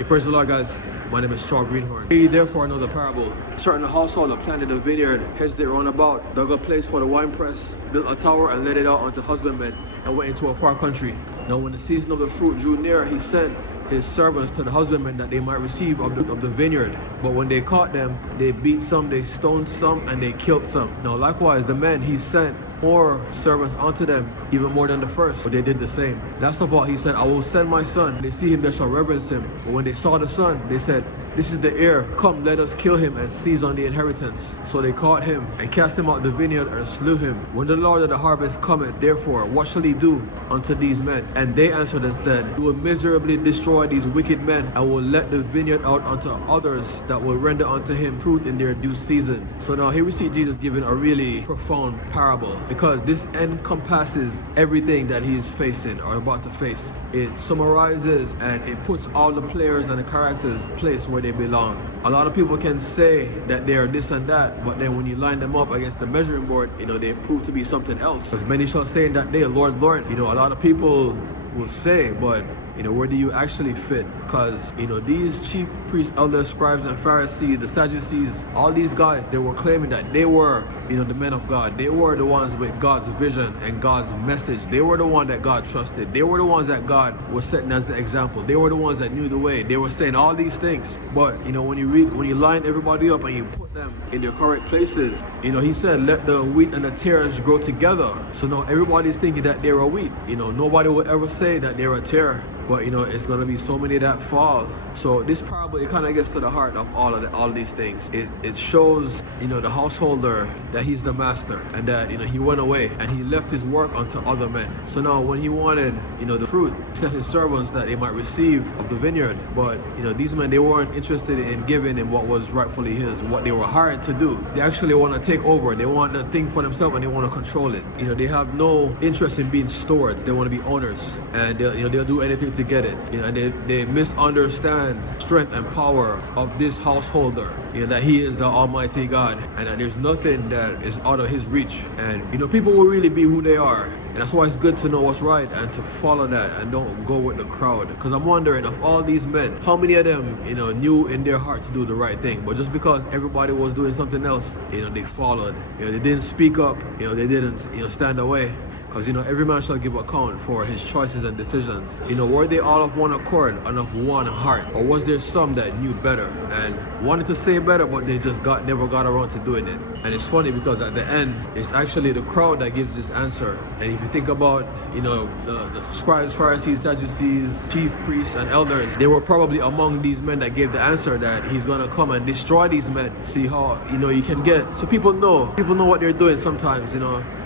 Hey, praise the Lord, guys. My name is Charles Greenhorn. He therefore know the parable. Certain household planted a vineyard, hedged it round about, dug a place for the winepress, built a tower and let it out unto husbandmen, and went into a far country. Now when the season of the fruit drew near, he sent his servants to the husbandmen that they might receive of the vineyard. But when they caught them, they beat some, they stoned some, and they killed some. Now likewise the men he sent more servants unto them, even more than the first, but they did the same. Last of all he said, I will send my son. They see him, they shall reverence him. But when they saw the son, they said, this is the heir, come let us kill him and seize on the inheritance. So they caught him and cast him out the vineyard and slew him. When the Lord of the harvest cometh, therefore, what shall he do unto these men? And they answered and said, he will miserably destroy these wicked men, and will let the vineyard out unto others that will render unto him fruit in their due season. So now here we see Jesus giving a really profound parable, because this encompasses everything that he's facing or about to face. It summarizes and it puts all the players and the characters in place where they belong. A lot of people can say that they are this and that, but then when you line them up against the measuring board, they prove to be something else. As many shall say in that day, Lord, Lord. A lot of people will say, but where do you actually fit? Because these chief priests, elders, scribes and Pharisees, the Sadducees, all these guys, they were claiming that they were the men of God. They were the ones with God's vision and God's message. They were the ones that God trusted. They were the ones that God was setting as the example. They were the ones that knew the way. They were saying all these things. But when you line everybody up and you put them in their correct places, he said let the wheat and the tares grow together. So now everybody's thinking that they're a wheat. Nobody will ever say that they're a tare. But it's going to be so many that fall. So this parable, it kind of gets to the heart of all of these things. It shows the householder that he's the master, and that he went away and he left his work unto other men. So now when he wanted the fruit, he sent his servants that they might receive of the vineyard. But these men, they weren't interested in giving him what was rightfully his, what they were hired to do. They actually want to take over. They want the thing for themselves and they want to control it. They have no interest in being stewards. They want to be owners, and they'll do anything to get it. And they misunderstand strength and power of this householder, that he is the Almighty God, and that there's nothing that is out of his reach. And people will really be who they are, and that's why it's good to know what's right and to follow that and don't go with the crowd. Because I'm wondering, of all these men, how many of them knew in their heart to do the right thing, but just because everybody was doing something else, they followed. They didn't speak up. They didn't stand away. Because every man shall give account for his choices and decisions. Were they all of one accord and of one heart? Or was there some that knew better and wanted to say better, but they just never got around to doing it? And it's funny because at the end, it's actually the crowd that gives this answer. And if you think about the scribes, Pharisees, Sadducees, chief priests and elders, they were probably among these men that gave the answer that he's going to come and destroy these men. See how you can get, so people know what they're doing sometimes.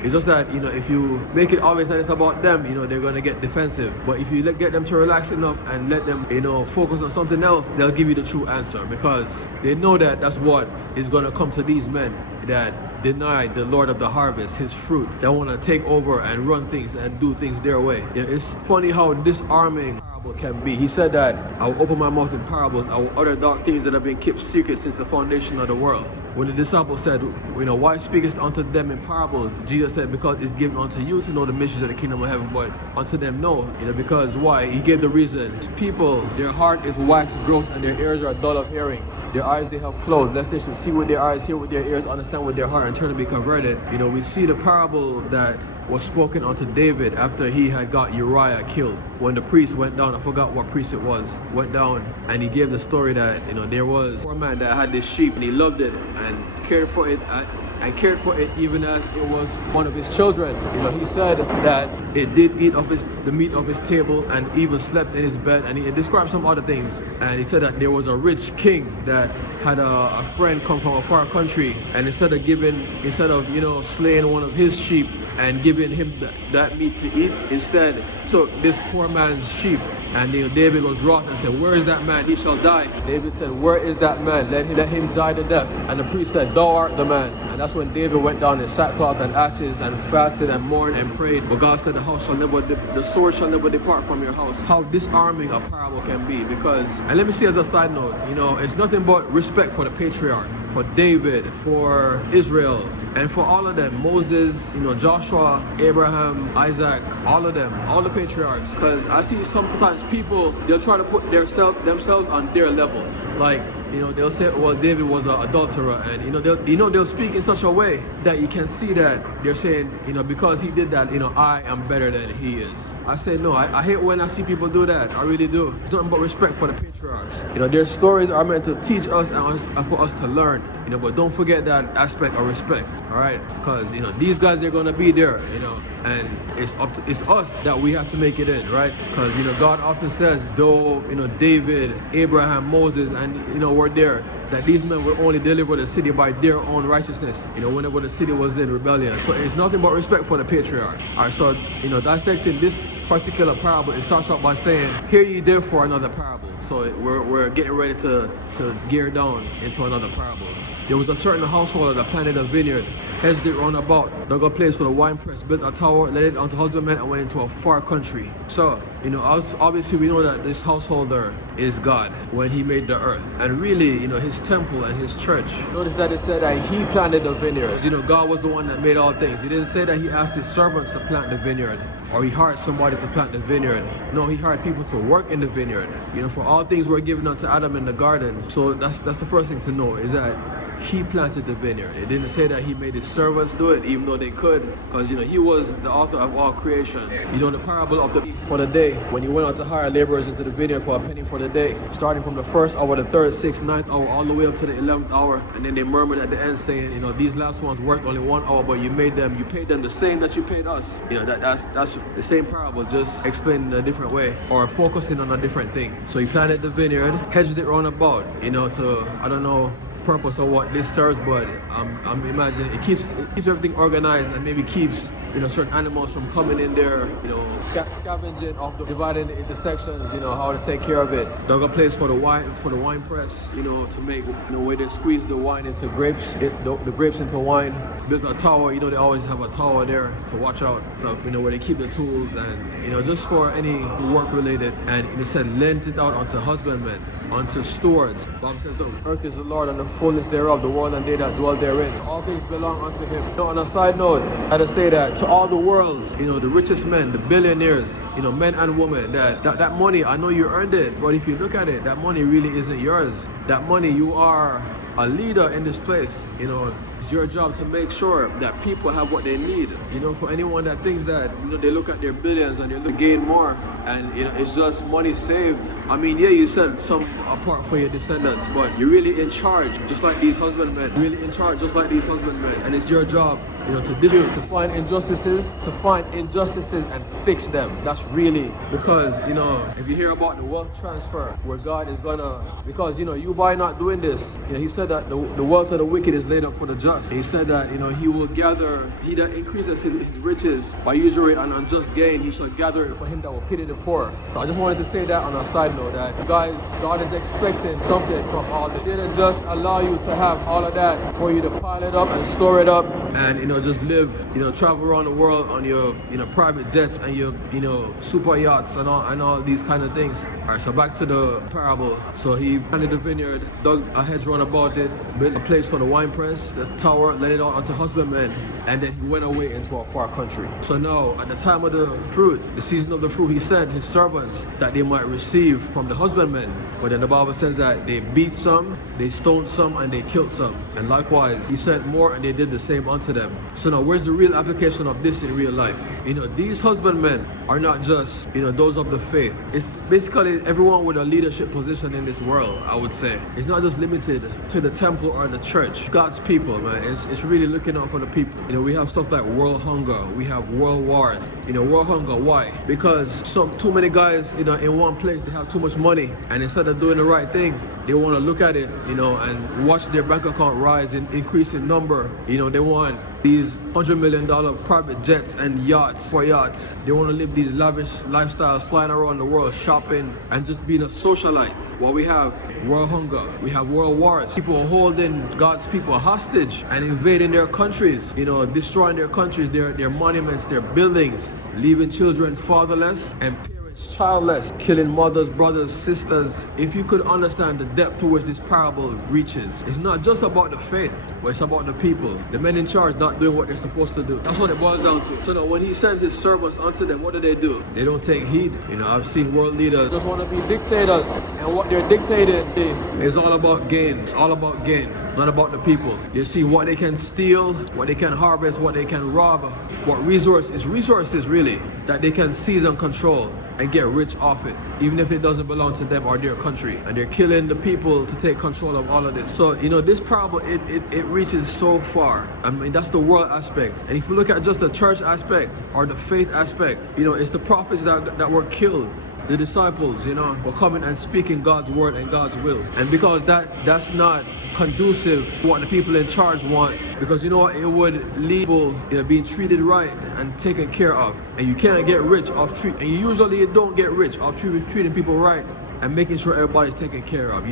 It's just that if you make it obvious that it's about them, they're going to get defensive. But if you get them to relax enough and let them focus on something else, they'll give you the true answer, because they know that that's what is going to come to these men that deny the Lord of the harvest his fruit, that want to take over and run things and do things their way. It's funny how disarming parable can be. He said that I will open my mouth in parables, I will utter dark things that have been kept secret since the foundation of the world. When the disciples said, why speakest unto them in parables? Jesus said, because it's given unto you to know the mysteries of the kingdom of heaven, but unto them no. Because why? He gave the reason. People, their heart is waxed gross and their ears are dull of hearing. Their eyes they have closed, lest they should see with their eyes, hear with their ears, understand with their heart, and turn to be converted. We see the parable that was spoken unto David after he had got Uriah killed. When the priest went down, I forgot what priest it was, went down and he gave the story that there was a poor man that had this sheep and he loved it and cared for it even as it was one of his children. He said that it did eat of the meat of his table and even slept in his bed, and he described some other things. And he said that there was a rich king that had a friend come from a far country, and instead of slaying one of his sheep and giving him that meat to eat, instead took this poor man's sheep. And David was wroth and said, where is that man? He shall die. David said, where is that man? Let him die to death. And the priest said, thou art the man. And that's when David went down in sackcloth and ashes and fasted and mourned and prayed. But God said, the sword shall never depart from your house. How disarming a parable can be. Because, and let me say as a side note, it's nothing but respect for the patriarch. for David, for Israel, and for all of them, Moses, Joshua, Abraham, Isaac, all of them, all the patriarchs. Because I see sometimes people, they'll try to put themselves on their level. Like, they'll say, well, David was an adulterer, and they'll speak in such a way that you can see that they're saying, because he did that, I am better than he is. I say no, I hate when I see people do that. I really do. It's nothing but respect for the patriarchs. Their stories are meant to teach us and for us to learn. But don't forget that aspect of respect. All right, because these guys, they're gonna be there. And it's us that we have to make it in, right? Because God often says, though David, Abraham, Moses, and were there, that these men would only deliver the city by their own righteousness, whenever the city was in rebellion. So it's nothing but respect for the patriarch. Alright, so dissecting this particular parable, it starts off by saying, hear ye therefore another parable. So we're getting ready to gear down into another parable. There was a certain householder that planted a vineyard, hedged it round about, dug a place for the winepress, built a tower, let it unto husbandmen, and went into a far country. So, obviously we know that this householder is God when he made the earth. And really, his temple and his church. Notice that it said that he planted the vineyard. God was the one that made all things. He didn't say that he asked his servants to plant the vineyard, or he hired somebody to plant the vineyard. No, he hired people to work in the vineyard. For all things were given unto Adam in the garden. So that's the first thing to know, is that he planted the vineyard. It didn't say that he made his servants do it, even though they could, because he was the author of all creation. The parable of the for the day, when he went out to hire laborers into the vineyard for a penny for the day, starting from the 1st hour, the 3rd, 6th, 9th hour, all the way up to the 11th hour, and then they murmured at the end saying, these last ones worked only 1 hour, but you paid them the same that you paid us. That's the same parable, just explained in a different way, or focusing on a different thing. So he planted the vineyard, hedged it round about, to, I don't know, purpose of what this serves, but I'm imagining it keeps everything organized, and maybe keeps certain animals from coming in there, scavenging off dividing the intersections, how to take care of it. Dug a place for the wine press, to make where they squeeze the wine into grapes, the grapes into wine. Built a tower, they always have a tower there to watch out stuff, where they keep the tools, and just for any work related. And it said, lent it out unto husbandmen, unto stewards. Bible says the earth is the Lord and the fullness thereof, the world and they that dwell therein. All things belong unto him. On a side note, I had to say that to all the world's, the richest men, the billionaires, men and women, that money, I know you earned it, but if you look at it, that money really isn't yours. That money, you are a leader in this place. It's your job to make sure that people have what they need. For anyone that thinks that, they look at their billions and they look to gain more, and it's just money saved. I mean, yeah, you said some apart for your descendants, but you're really in charge, just like these husbandmen. Really in charge, just like these husbandmen. And it's your job, to find injustices, and fix them. That's really, because, if you hear about the wealth transfer, where God is gonna, because, you by not doing this, he said that the wealth of the wicked is laid up for the just. He said that, he will gather, he that increases his riches by usury and unjust gain, he shall gather it for him that will pity the poor. So I just wanted to say that on a side note, that guys, God is expecting something from all this. He didn't just allow you to have all of that for you to pile it up and store it up and, just live, travel around the world on your, private jets and your, super yachts and all these kind of things. Alright, so back to the parable. So he planted the vineyard, dug a hedge round about it, built a place for the winepress, the tower, let it out unto husbandmen, and then he went away into a far country. So now, at the time of the fruit, the season of the fruit, he sent his servants that they might receive from the husbandmen. But then the Bible says that they beat some, they stoned some, and they killed some. And likewise, he sent more, and they did the same unto them. So now, where's the real application of this in real life? These husbandmen are not just, those of the faith. It's basically everyone with a leadership position in this world, I would say. It's not just limited to the temple or the church. God's people, man, it's really looking out for the people. We have stuff like world hunger, we have world wars. World hunger, why? Because too many guys, in one place, they have too much money, and instead of doing the right thing, they want to look at it, and watch their bank account rise in increase in number. They want these $100 million private jets and yachts. They want to live these lavish lifestyles, flying around the world, shopping, and just being a socialite. Well, we have world hunger, we have world wars. People are holding God's people hostage and invading their countries, destroying their countries, their monuments, their buildings, leaving children fatherless and parents childless, killing mothers, brothers, sisters. If you could understand the depth to which this parable reaches, it's not just about the faith, but it's about the people. The men in charge not doing what they're supposed to do. That's what it boils down to. So now when he sends his servants unto them, what do? They don't take heed. You know, I've seen world leaders just want to be dictators, and what they're dictating is all about gain. It's all about gain, not about the people. You see what they can steal, what they can harvest, what they can rob, what resources really, that they can seize and control and get rich off it, even if it doesn't belong to them or their country. And they're killing the people to take control of all of this. So, you know, this parable, it reaches so far. I mean, that's the world aspect. And if you look at just the church aspect or the faith aspect, you know, it's the prophets that were killed. The disciples, you know, were coming and speaking God's word and God's will. And because that's not conducive to what the people in charge want, because you know what, it would lead people, you know, being treated right and taken care of. And you can't get rich off and you usually don't get rich off treating people right and making sure everybody's taken care of.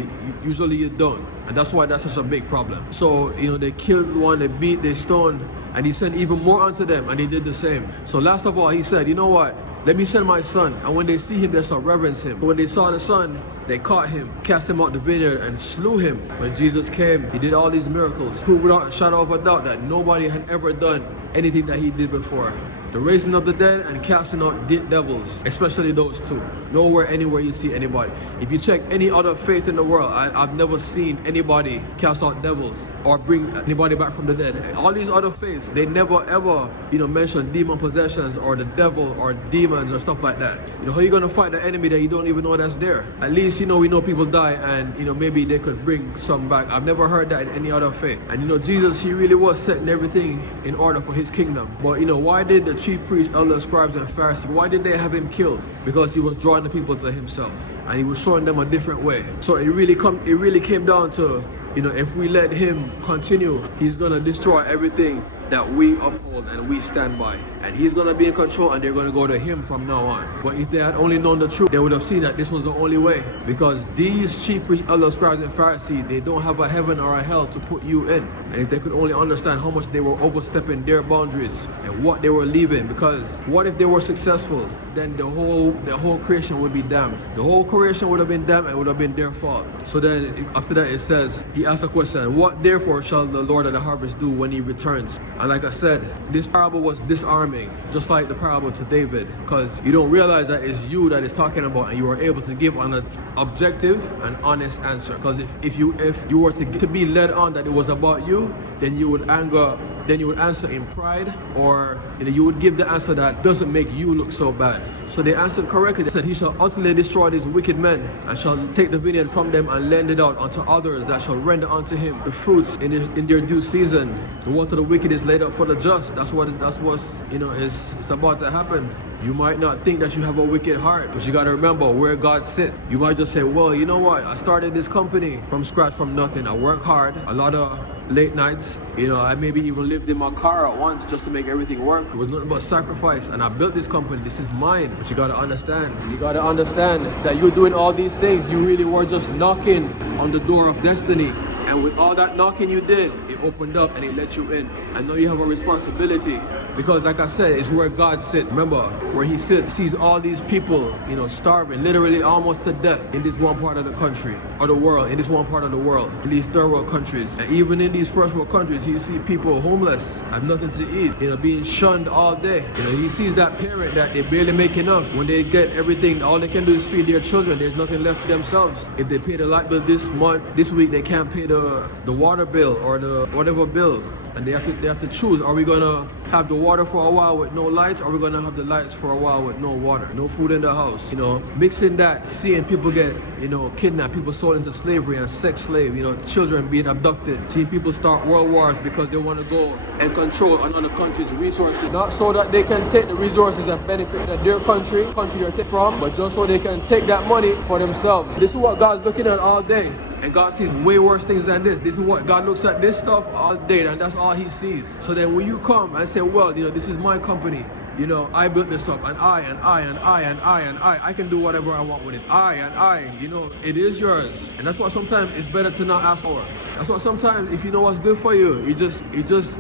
Usually you don't. And that's why that's such a big problem. So, you know, they killed one, they beat, they stoned, and he sent even more unto them, and he did the same. So last of all, he said, you know what? Let me send my son. And when they see him, they shall reverence him. When they saw the son, they caught him, cast him out the vineyard, and slew him. When Jesus came, he did all these miracles, proved without a shadow of a doubt that nobody had ever done anything that he did before. The raising of the dead and casting out devils, especially those two. Nowhere, anywhere you see anybody. If you check any other faith in the world, I've never seen anybody cast out devils or bring anybody back from the dead. All these other faiths, they never ever, you know, mention demon possessions or the devil or demons or stuff like that. You know, how are you going to fight the enemy that you don't even know that's there? At least, you know, we know people die and, you know, maybe they could bring some back. I've never heard that in any other faith. And, you know, Jesus, he really was setting everything in order for his kingdom. But, you know, why did the chief priests, elders, scribes, and Pharisees, why did they have him killed? Because he was drawing the people to himself. And he was showing them a different way. So it really came down to, you know, if we let him continue, he's going to destroy everything that we uphold and we stand by. And he's going to be in control and they're going to go to him from now on. But if they had only known the truth, they would have seen that this was the only way. Because these chief priests, elders, scribes, and Pharisees, they don't have a heaven or a hell to put you in. And if they could only understand how much they were overstepping their boundaries and what they were leaving. Because what if they were successful? Then the whole creation would be damned. The whole creation would have been damned and it would have been their fault. So then after that it says, he asked a question, what therefore shall the Lord of the harvest do when he returns? And like I said, this parable was disarming, just like the parable to David, because you don't realize that it's you that is talking about, and you are able to give an objective and honest answer. Because if you were to be led on that it was about you, then you would answer in pride, or you know, you would give the answer that doesn't make you look so bad. So they answered correctly. They said, he shall utterly destroy these wicked men, and shall take the vineyard from them and lend it out unto others that shall render unto him the fruits in their due season. The wealth of the wicked is laid up for the just. That's what's you know, it's about to happen. You might not think that you have a wicked heart, but you got to remember where God sits. You might just say, well, you know what, I started this company from scratch, from nothing. I work hard, a lot of late nights, you know, I maybe even lived in my car at once just to make everything work. It was nothing but sacrifice, and I built this company. This is mine. But you got to understand that you're doing all these things. You really were just knocking on the door of destiny. And with all that knocking you did, it opened up and it let you in. And now you have a responsibility. Because like I said, it's where God sits. Remember, where he sits, sees all these people, you know, starving, literally almost to death in this one part of the country, or the world, in this one part of the world, in these third world countries. And even in these first world countries, he sees people homeless, have nothing to eat, you know, being shunned all day. You know, he sees that parent that they barely make enough. When they get everything, all they can do is feed their children. There's nothing left for themselves. If they pay the light bill this week, they can't pay the water bill or the whatever bill. And they have to choose. Are we gonna have the water for a while with no lights, or are we gonna have the lights for a while with no water, no food in the house? You know, mixing that, seeing people get, you know, kidnapped, people sold into slavery and sex slave, you know, children being abducted, seeing people start world wars because they want to go and control another country's resources, not so that they can take the resources and benefit that their country they're taking from, but just so they can take that money for themselves. This is what God's looking at all day. And God sees way worse things than this. This is what God looks at, this stuff all day, and that's all he sees. So then when you come and say, well, you know, this is my company, you know, I built this up, and I can do whatever I want with it. You know, it is yours. And that's why sometimes it's better to not ask for. That's why sometimes if you know what's good for you, you just,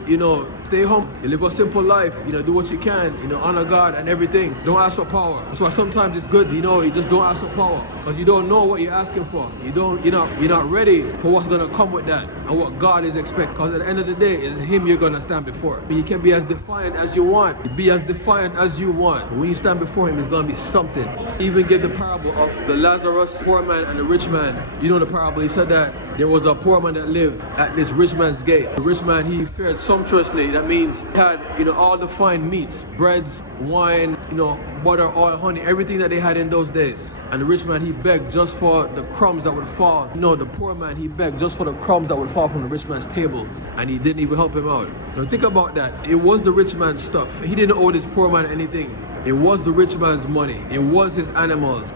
you know, stay home. You live a simple life, you know, do what you can, you know, honor God and everything. Don't ask for power. That's why sometimes it's good, you know, you just don't ask for power. Because you don't know what you're asking for. You're not ready for what's gonna come with that and what God is expecting. Because at the end of the day, it's Him you're gonna stand before. You can be as defiant as you want. Be as defiant as you want. When you stand before Him, it's gonna be something. He even give the parable of the Lazarus, poor man, and the rich man. You know the parable. He said that there was a poor man that lived at this rich man's gate. The rich man, he fared sumptuously. That means he had, you know, all the fine meats, breads, wine, you know, butter, oil, honey, everything that they had in those days. And the rich man, he begged just for the crumbs that would fall. No, the poor man, he begged just for the crumbs that would fall from the rich man's table. And he didn't even help him out. Now think about that. It was the rich man's stuff. He didn't owe this poor man anything. It was the rich man's money. It was his animals.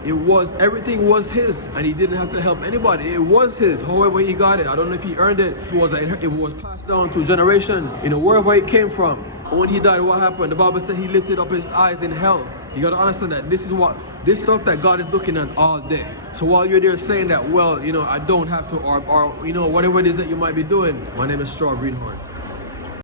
Everything was his. And he didn't have to help anybody. It was his. However he got it. I don't know if he earned it. It was passed down to generation, you know, wherever it came from. And when he died, what happened? The Bible said he lifted up his eyes in hell. You got to understand that this stuff that God is looking at all day. So while you're there saying that, well, you know, I don't have to, or you know, whatever it is that you might be doing. My name is Straw Greenhorn.